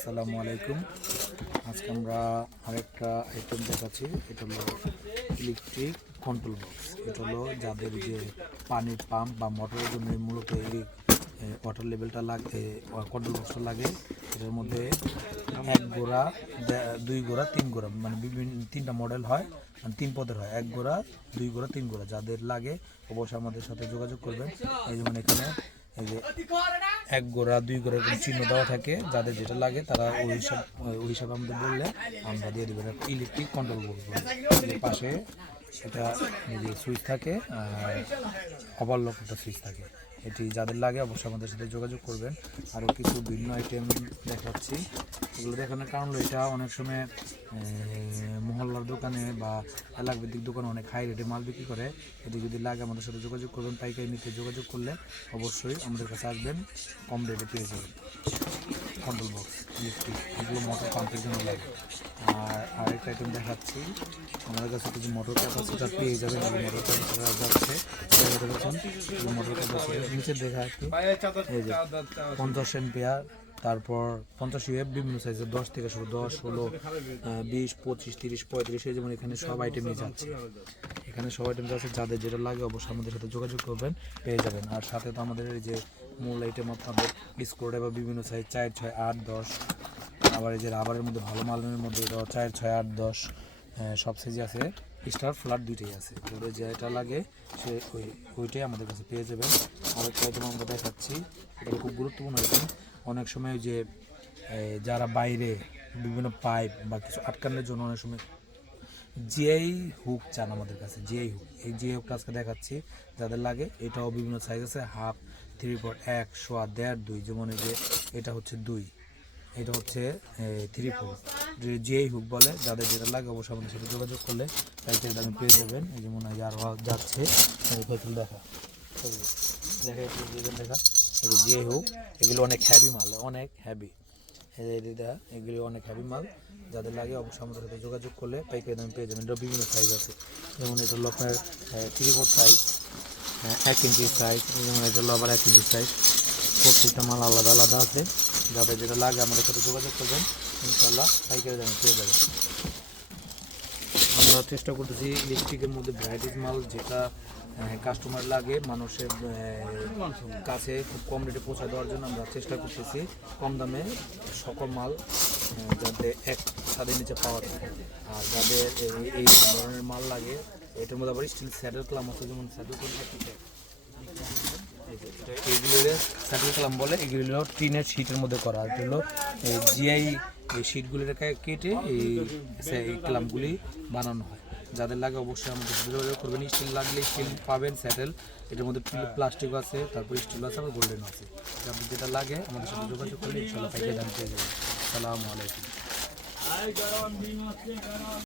আসসালামু আলাইকুম। আজকে আমরা আরেকটা আইটেম দেখাচ্ছি। এটা হলো ইলেকট্রিক কন্ট্রোল বক্স এটা হলো যাদের যে পানির পাম্প বা মোটরের জন্য মূলত এই ওয়াটার লেভেলটা লাগে কন্ট্রোল বক্সটা লাগে। এটার মধ্যে এক গোড়া দুই গোড়া, তিন গোড়া মানে বিভিন্ন তিনটা মডেল হয় মানে তিন পদের হয়। এক গোড়া, দুই গোড়া, তিন গোড়া। যাদের লাগে, অবশ্যই আমাদের সাথে যোগাযোগ করবেন। এই যেমন এখানে এই যে এক গোড়া দুই গোড়া করে চিহ্ন দেওয়া থাকে যাদের যেটা লাগে তারা ওই হিসাব ওই হিসাবে আমাদের বললে আমরা দিয়ে দেবেন ইলেকট্রিক কন্ট্রোল করব পাশে সেটা সুইচ থাকে আর ওভারলক একটা সুইচ থাকে। এটি যাদের লাগে অবশ্যই আমাদের সাথে যোগাযোগ করবেন। আরও কিছু ভিন্ন আইটেম দেখাচ্ছি। এগুলো দেখানোর কারণ হলো এটা অনেক সময় মহল্লার দোকানে বা এলাকাভিত্তিক দোকানে অনেক হাই রেটে মাল বিক্রি করে। এটি যদি লাগে আমাদের সাথে যোগাযোগ করবেন, পাইকারি নিতে যোগাযোগ করলে অবশ্যই আমাদের কাছে আসবেন। কম রেটে পেয়ে যাবেন। কন্ট্রোল বক্স ইলেকট্রিক এগুলো মোটর পাম্পের জন্য লাগে। আর আরেকটা আইটেম দেখাচ্ছি। আমাদের কাছে কিছু মোটর ক্যাপাসিটার পেয়ে যাবেন। মোটর ক্যাপাসিটার যাচ্ছে দেখেছেন মোটর নিচে দেখা একটু। এই যে পঞ্চাশ এম্পিয়ার তারপর পঞ্চাশ ইউএফ, বিভিন্ন সাইজের দশ থেকে শুরু, দশ, ষোলো বিশ, পঁচিশ, তিরিশ, পঁয়ত্রিশ, এই যেমন এখানে সব আইটেমই যাচ্ছে। এখানে সব আইটেম যাচ্ছে যাদের যেটা লাগে অবশ্যই আমাদের সাথে যোগাযোগ করবেন, পেয়ে যাবেন। আর সাথে তো আমাদের এই যে মূল আইটেম আপনাদের স্ক্রুড বা বিভিন্ন সাইজ চার, ছয়, আট, দশ, আবার এই যে রাবারের মধ্যে ভালো মালের মধ্যে চার, ছয়, আট, দশ সব সাইজে আছে। স্টার ফ্ল্যাট দুইটাই আছে। যাদের যেটা লাগে সে ওই, ওইটাই আমাদের কাছে পেয়ে যাবেন। আরেকটা আইটেম আমরা দেখাচ্ছি, এটা খুব গুরুত্বপূর্ণ আইটেম অনেক সময় যে যারা বাইরে বিভিন্ন পাইপ বা কিছু আটকানোর জন্য অনেক সময় জিআই হুক চান আমাদের কাছে জিআই হুক, এই জিআই হুকটা আজকে দেখাচ্ছি, যাদের লাগে, এটাও বিভিন্ন সাইজ আছে হাফ থ্রি ফোর এক, সোয়া, দেড়, দুই, যেমন এই যে, এটা হচ্ছে দুই। এটা হচ্ছে থ্রি ফোর জিআই হুক বলে, যাদের যেটা লাগে অবশ্যই আমাদের সাথে যোগাযোগ করলে পাইকারি দামে পেয়ে যাবেন। এই যেমন এই যে আরও যাচ্ছে দেখা। দেখা দেখা। এই যে হুক এগুলো অনেক হ্যাভি মাল, অনেক হ্যাভি এটা এগুলি অনেক হ্যাভি মাল। যাদের লাগে অবশ্যই আমাদের সাথে যোগাযোগ করলে পাইকারি দামে পেয়ে যাবেন। এটা বিভিন্ন সাইজ আছে। যেমন এটা হলো আপনার থ্রি ফোর সাইজ হ্যাঁ এক ইঞ্চি সাইজ যেমন এটা হলো আবার এক ইঞ্চি সাইজ প্রত্যেকটা মাল আলাদা আলাদা আছে। যাদের যেটা লাগে আমাদের সাথে যোগাযোগ করবেন ইনশাল্লাহ পাইকারি দামে পেয়ে যাবেন। আমরা চেষ্টা করতেছি ইলেকট্রিকের মধ্যে ভ্যারাইটিস মাল যেটা কাস্টমার লাগে, মানুষের কাছে খুব কম রেটে পৌঁছে দেওয়ার জন্য আমরা চেষ্টা করতেছি। কম দামে সকল মাল যাতে এক ছাদের নিচে পাওয়া যায়। আর যাদের এই- এই ধরনের মাল লাগে, এটার মধ্যে আবার স্টিল স্যাডেল ক্লাম আছে, যেমন স্যাডেল ক্লাম এগুলো কালাম বলে এগুলো টিনের শীটের মধ্যে করা। এটা জিআই এই শীটগুলিকে কেটে এই ক্লামগুলি বানানো হয়। যাদের লাগে অবশ্যই আমাদের যোগাযোগ করবেন। স্টিল লাগলে স্টিল পাবেন, স্যাটেল। এটার মধ্যে প্লাস্টিক আছে, তারপর স্টিল আছে, আবার গোল্ডেন আছে। যাদের যেটা লাগে আমাদের সাথে যোগাযোগ করলে ইনশাল্লাহ পেয়ে যাবেন। সালামু আলাইকুম।